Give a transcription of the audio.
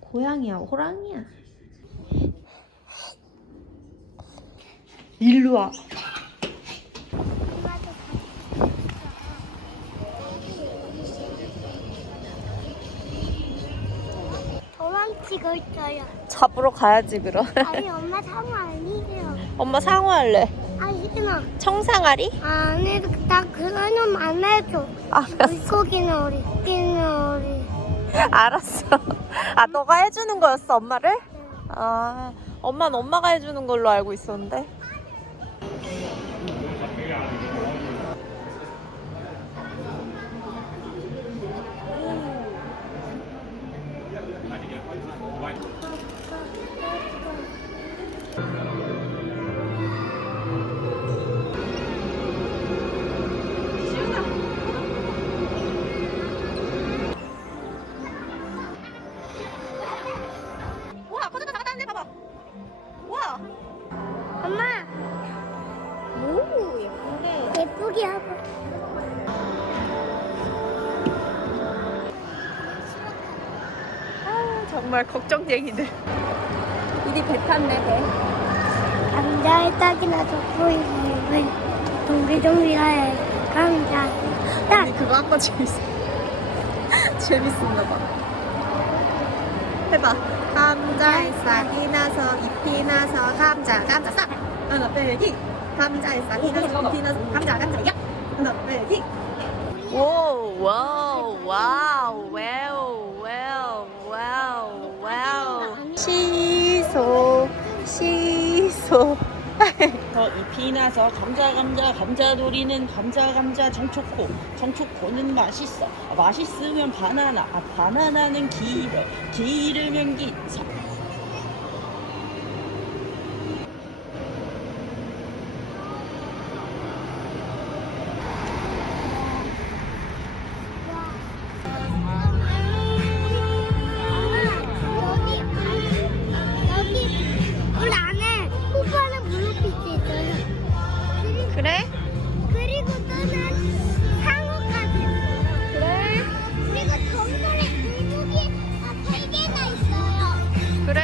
고양이야, 호랑이야. 일로 와. 도망치고 있어요. 잡으러 가야지 그럼. 아니 엄마 상어 아니에요. 엄마 상어 할래. 아니 이나 청상아리? 아니 나 그런 놈안 해줘. 알았어. 물고기 놀이, 물고기 놀이. 알았어. 아 너가 해주는 거였어 엄마를? 아 엄마는 엄마가 해주는 걸로 알고 있었는데. 엄마 오 예쁜데. 예쁘게 하고. 정말 걱정쟁이들. 우리 배 탔네 배. 감자에 딱이나 돋보이는 동글동글해 감자. 딱 그거 한거 재밌어. 재밌었나 봐. 해봐. 감자에 싹이 나서 잎이 나서 감자 감자 싹 하나 빼기 감자에 싹이 나서 잎이 나서 감자 감자 야 하나 빼기 오 와우 와우 와우 와우 와우 와우 시소 시소. 더 잎이 나서 감자 감자 감자돌이는 감자 감자 정초코. 정초코는 맛있어. 아, 맛있으면 바나나. 아 바나나는 기르 기르면 기차 그래? 그리고 또는 상어까지 어, 있어요. 그래? 그리고 정선에 물고기 8개나 있어요. 그래?